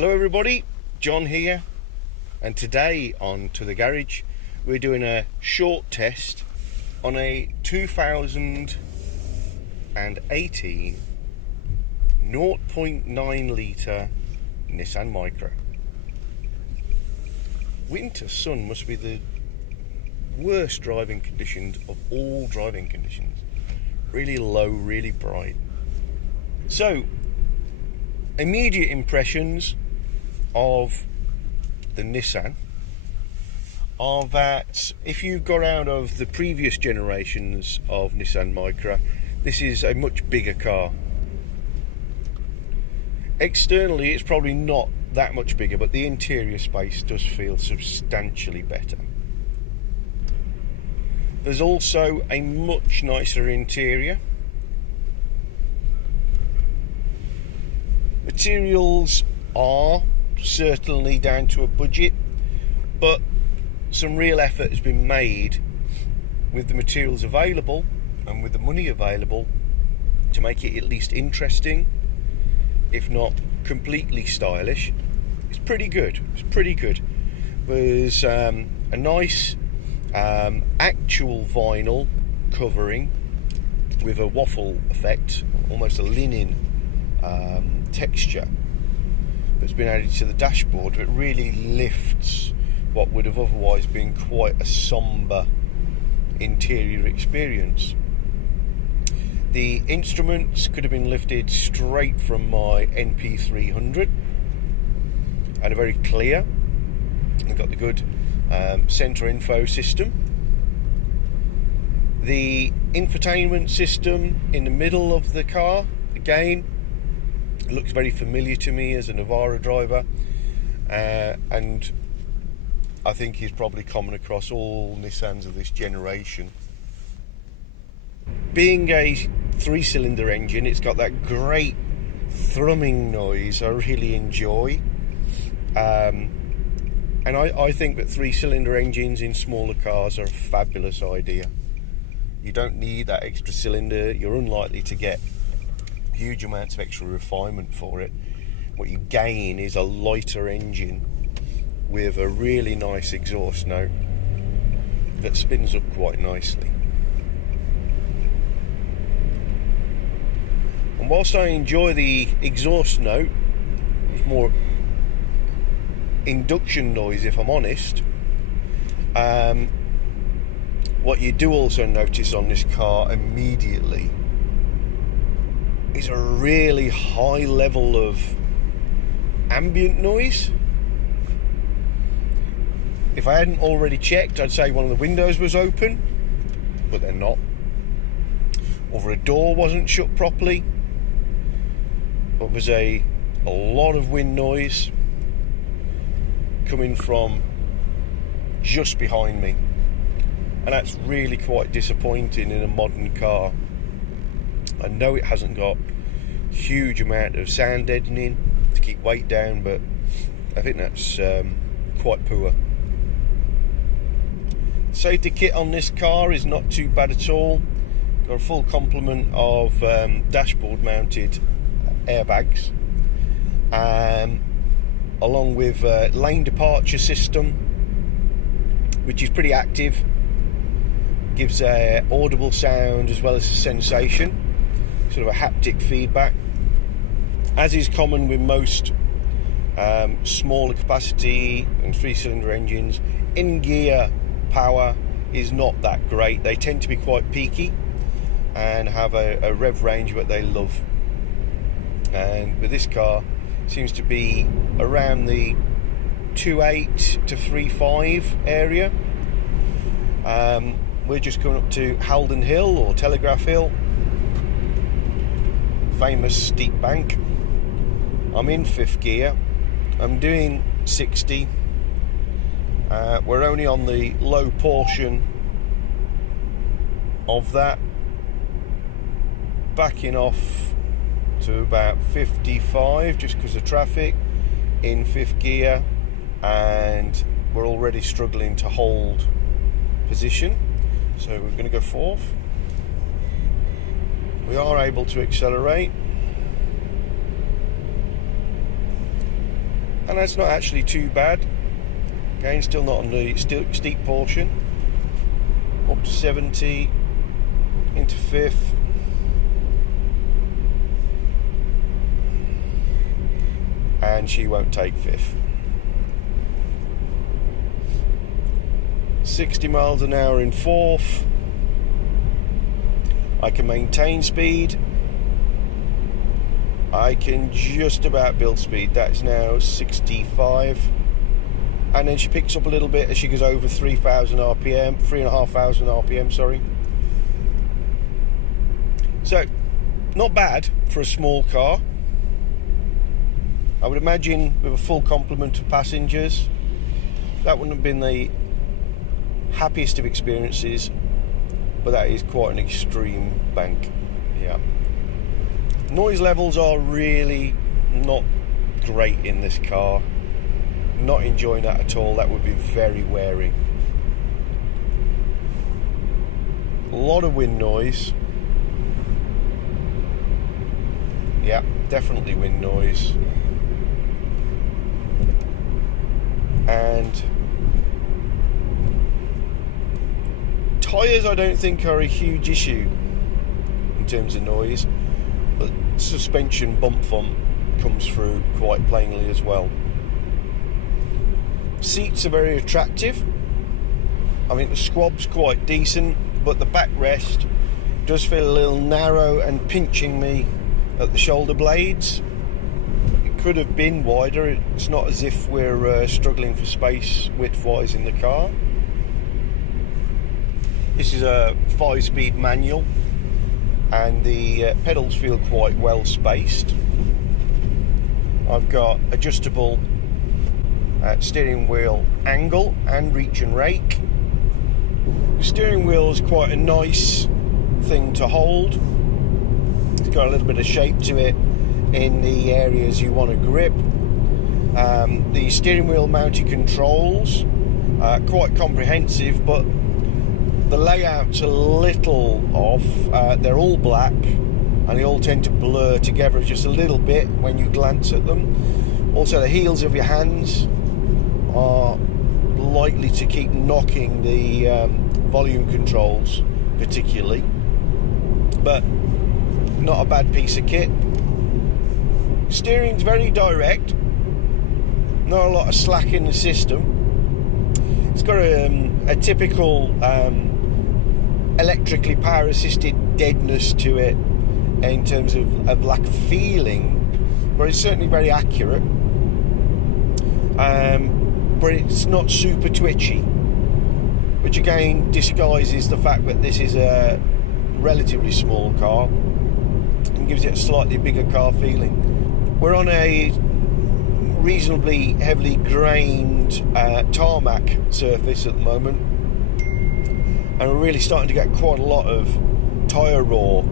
Hello everybody, John here, and today on To The Garage we're doing a short test on a 2018 0.9 litre Nissan Micra. Winter sun must be the worst driving conditions of all driving conditions. Really low, really bright. So, immediate impressions of the Nissan are that if you got out of the previous generations of Nissan Micra, this is a much bigger car. Externally it's probably not that much bigger, but the interior space does feel substantially better. There's also a much nicer interior. Materials are certainly down to a budget, but some real effort has been made with the materials available and with the money available to make it at least interesting, if not completely stylish. It's pretty good. There's a nice actual vinyl covering with a waffle effect, almost a linen texture that's been added to the dashboard. It really lifts what would have otherwise been quite a somber interior experience. The instruments could have been lifted straight from my NP300 and are very clear. They've got the good center info system. The infotainment system in the middle of the car, again, it looks very familiar to me as a Navara driver, and I think is probably common across all Nissans of this generation. Being a 3-cylinder engine, it's got that great thrumming noise I really enjoy, and I think that 3-cylinder engines in smaller cars are a fabulous idea. You don't need that extra cylinder. You're unlikely to get huge amounts of extra refinement for it. What you gain is a lighter engine with a really nice exhaust note that spins up quite nicely. And whilst I enjoy the exhaust note, it's more induction noise if I'm honest. What you do also notice on this car immediately is a really high level of ambient noise. If I hadn't already checked, I'd say one of the windows was open, but they're not. Or a door wasn't shut properly. But there's a lot of wind noise coming from just behind me. And that's really quite disappointing in a modern car. I know it hasn't got a huge amount of sound deadening to keep weight down, but I think that's quite poor. Safety kit on this car is not too bad at all. Got a full complement of dashboard mounted airbags, along with lane departure system, which is pretty active. Gives audible sound as well as a sensation, sort of a haptic feedback, as is common with most smaller capacity and 3-cylinder engines. In gear power is not that great. They tend to be quite peaky and have a rev range that they love, and with this car it seems to be around the 2.8 to 3.5 area. We're just coming up to Haldon Hill or Telegraph Hill, famous steep bank. I'm in 5th gear. I'm doing 60. We're only on the low portion of that, backing off to about 55 just because of traffic in 5th gear, and we're already struggling to hold position. So we're going to go 4th. We are able to accelerate. and that's not actually too bad. Again, still not on the steep portion. Up to 70 into fifth. And she won't take fifth. 60 miles an hour in fourth. I can maintain speed. I can just about build speed. That's now 65. And then she picks up a little bit as she goes over 3,000 RPM, 3,500 RPM, sorry. So, not bad for a small car. I would imagine with a full complement of passengers, that wouldn't have been the happiest of experiences, but that is quite an extreme bank. Yeah. Noise levels are really not great in this car. Not enjoying that at all. That would be very wearing. A lot of wind noise. Yeah, definitely wind noise. And tyres I don't think are a huge issue in terms of noise, but suspension bump thump comes through quite plainly as well. Seats are very attractive. I think the squab's quite decent, but the backrest does feel a little narrow and pinching me at the shoulder blades. It could have been wider. It's not as if we're struggling for space width-wise in the car. This is a 5-speed manual, and the pedals feel quite well spaced. I've got adjustable steering wheel angle and reach and rake. The steering wheel is quite a nice thing to hold. It's got a little bit of shape to it in the areas you want to grip. The steering wheel mounted controls are quite comprehensive, but the layout's a little off. They're all black and they all tend to blur together just a little bit when you glance at them. Also, the heels of your hands are likely to keep knocking the volume controls particularly, but not a bad piece of kit. Steering's very direct, not a lot of slack in the system. It's got a typical electrically power assisted deadness to it in terms of lack of feeling, but it's certainly very accurate. But it's not super twitchy, which again disguises the fact that this is a relatively small car and gives it a slightly bigger car feeling. We're on a reasonably heavily grained tarmac surface at the moment, and we're really starting to get quite a lot of tyre roar.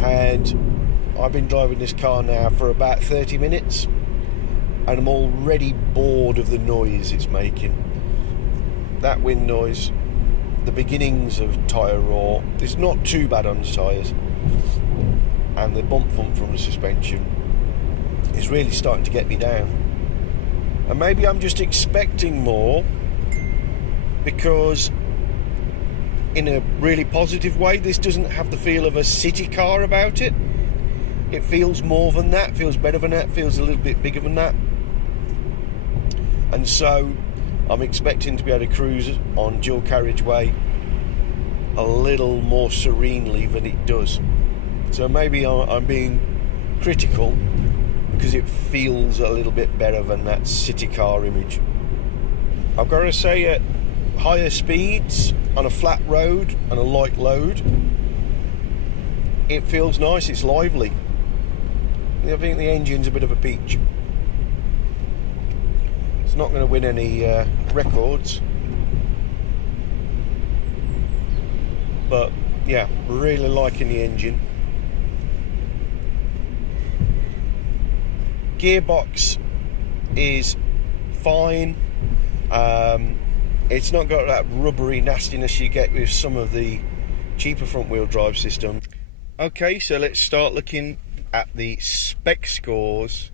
And I've been driving this car now for about 30 minutes, and I'm already bored of the noise it's making. That wind noise, the beginnings of tyre roar, it's not too bad on the tyres, and the bump thump from the suspension is really starting to get me down. And maybe I'm just expecting more, because in a really positive way, this doesn't have the feel of a city car about it. It feels more than that, feels better than that, feels a little bit bigger than that. And so I'm expecting to be able to cruise on dual carriageway a little more serenely than it does. So maybe I'm being critical because it feels a little bit better than that city car image. I've got to say, at higher speeds on a flat road and a light load, it feels nice, it's lively. I think the engine's a bit of a peach. It's not going to win any records, but yeah, really liking the engine. Gearbox is fine. It's not got that rubbery nastiness you get with some of the cheaper front wheel drive systems. Okay, so let's start looking at the spec scores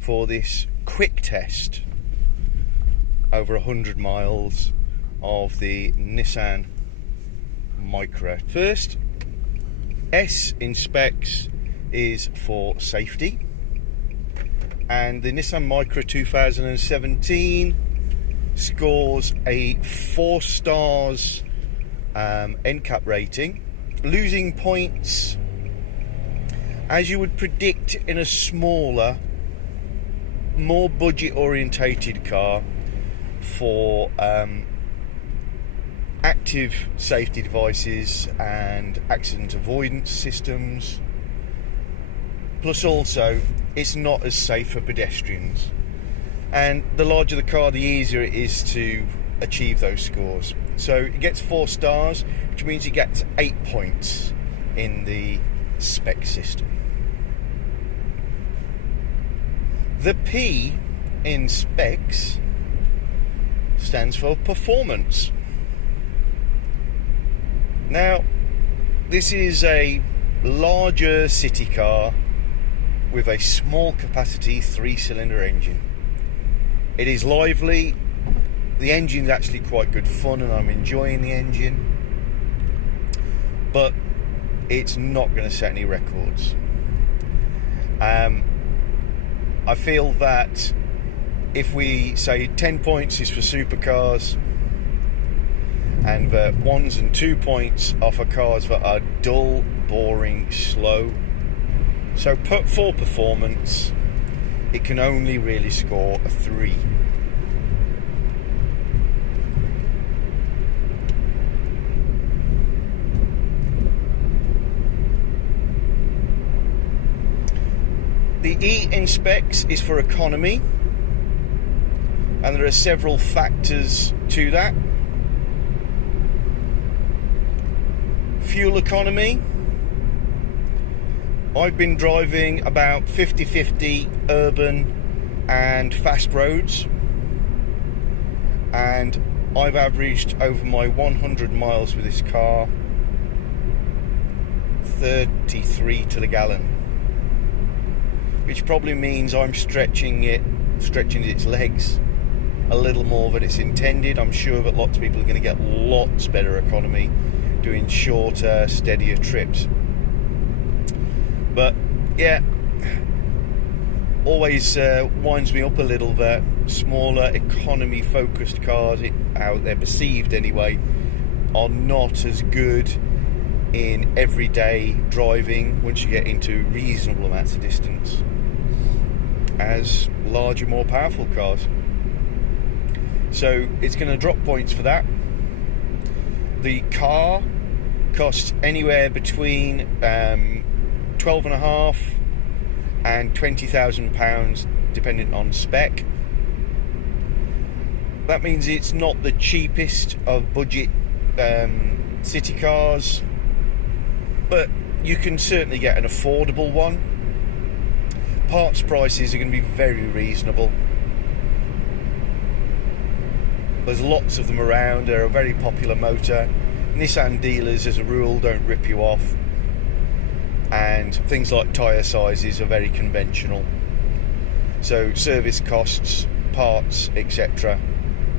for this quick test over 100 miles of the Nissan Micra. First, S in specs is for safety, and the Nissan Micra 2017 scores a 4 stars NCAP rating, losing points as you would predict in a smaller, more budget orientated car for active safety devices and accident avoidance systems. Plus also, it's not as safe for pedestrians. And the larger the car, the easier it is to achieve those scores. So it gets 4 stars, which means it gets 8 points in the spec system. The P in specs stands for performance. Now, this is a larger city car with a small capacity 3-cylinder engine. It is lively. The engine's actually quite good fun and I'm enjoying the engine, but it's not going to set any records. I feel that if we say 10 points is for supercars and that 1s and 2 points are for cars that are dull, boring, slow, so for performance it can only really score a 3. The E in specs is for economy, and there are several factors to that. Fuel economy. I've been driving about 50-50 urban and fast roads, and I've averaged over my 100 miles with this car 33 to the gallon, which probably means I'm stretching its legs a little more than it's intended. I'm sure that lots of people are going to get lots better economy doing shorter, steadier trips. But yeah, always winds me up a little that smaller economy focused cars, how they're perceived anyway, are not as good in everyday driving once you get into reasonable amounts of distance as larger, more powerful cars. So it's going to drop points for that. The car costs anywhere between £12.5 and £20,000 depending on spec. That means it's not the cheapest of budget city cars, but you can certainly get an affordable one. Parts prices are going to be very reasonable. There's lots of them around. They're a very popular motor. Nissan dealers, as a rule, don't rip you off, and things like tyre sizes are very conventional. So service costs, parts, etc.,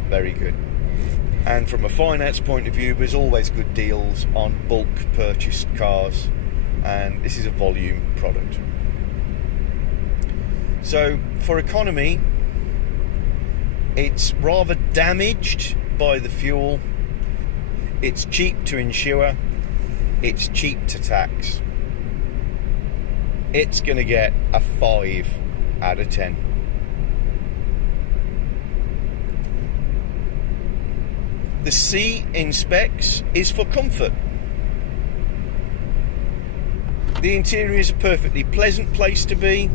very good. And from a finance point of view, there's always good deals on bulk purchased cars, and this is a volume product. So for economy, it's rather damaged by the fuel. It's cheap to insure. It's cheap to tax. It's going to get a 5 out of 10. The C in specs is for comfort. The interior is a perfectly pleasant place to be,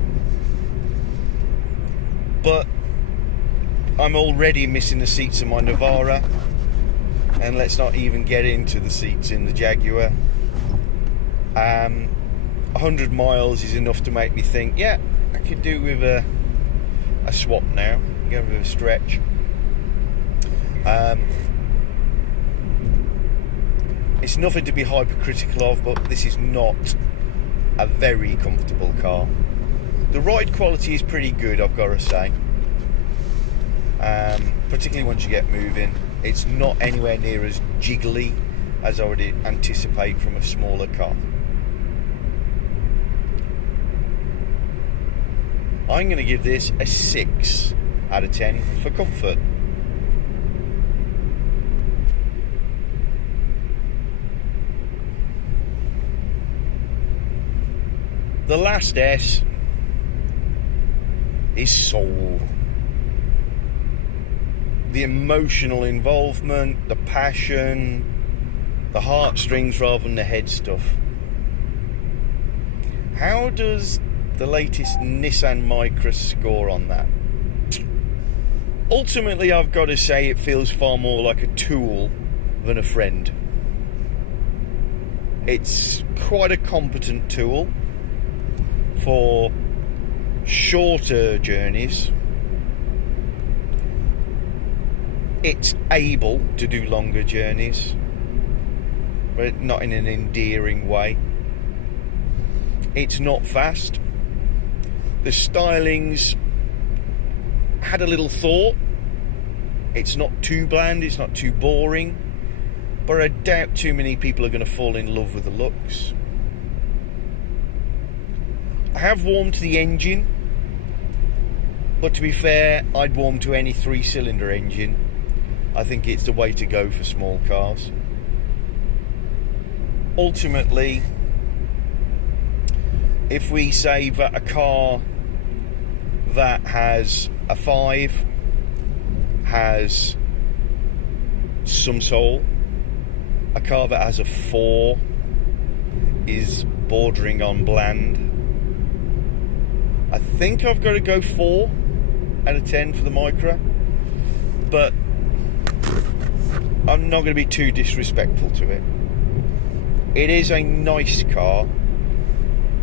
but I'm already missing the seats in my Navara, and let's not even get into the seats in the Jaguar. 100 miles is enough to make me think, yeah, I could do with a swap now, go with a stretch. It's nothing to be hypercritical of, but this is not a very comfortable car. The ride quality is pretty good, I've got to say. particularly once you get moving. It's not anywhere near as jiggly as I would anticipate from a smaller car. I'm going to give this a 6 out of 10 for comfort. The last S is soul. The emotional involvement, the passion, the heartstrings rather than the head stuff. How does the latest Nissan Micra score on that? Ultimately, I've got to say it feels far more like a tool than a friend. It's quite a competent tool for shorter journeys. It's able to do longer journeys, but not in an endearing way. It's not fast. The stylings had a little thought. It's not too bland, it's not too boring, but I doubt too many people are going to fall in love with the looks. I have warmed to the engine, but to be fair, I'd warm to any 3-cylinder engine. I think it's the way to go for small cars. Ultimately, if we say that a car that has a 5 has some soul, a car that has a 4 is bordering on bland, I think I've got to go 4 out of 10 for the Micra, but I'm not going to be too disrespectful to it. It is a nice car.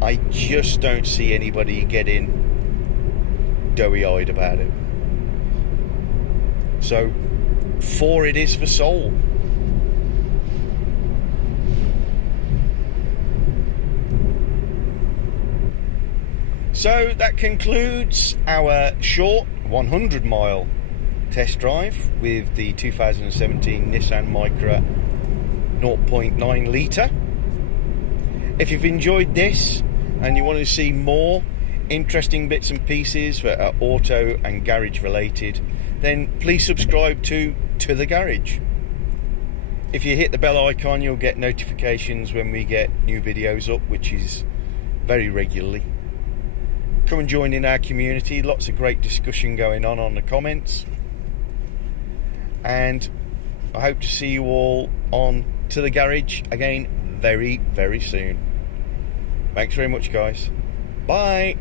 I just don't see anybody getting doughy-eyed about it. So 4 it is for soul. So that concludes our short 100-mile test drive with the 2017 Nissan Micra 0.9 litre. If you've enjoyed this and you want to see more interesting bits and pieces that are auto and garage related, then please subscribe to the Garage. If you hit the bell icon, you'll get notifications when we get new videos up, which is very regularly. Come and join in our community. Lots of great discussion going on the comments. And I hope to see you all on To The Garage again very, very soon. Thanks very much, guys. Bye.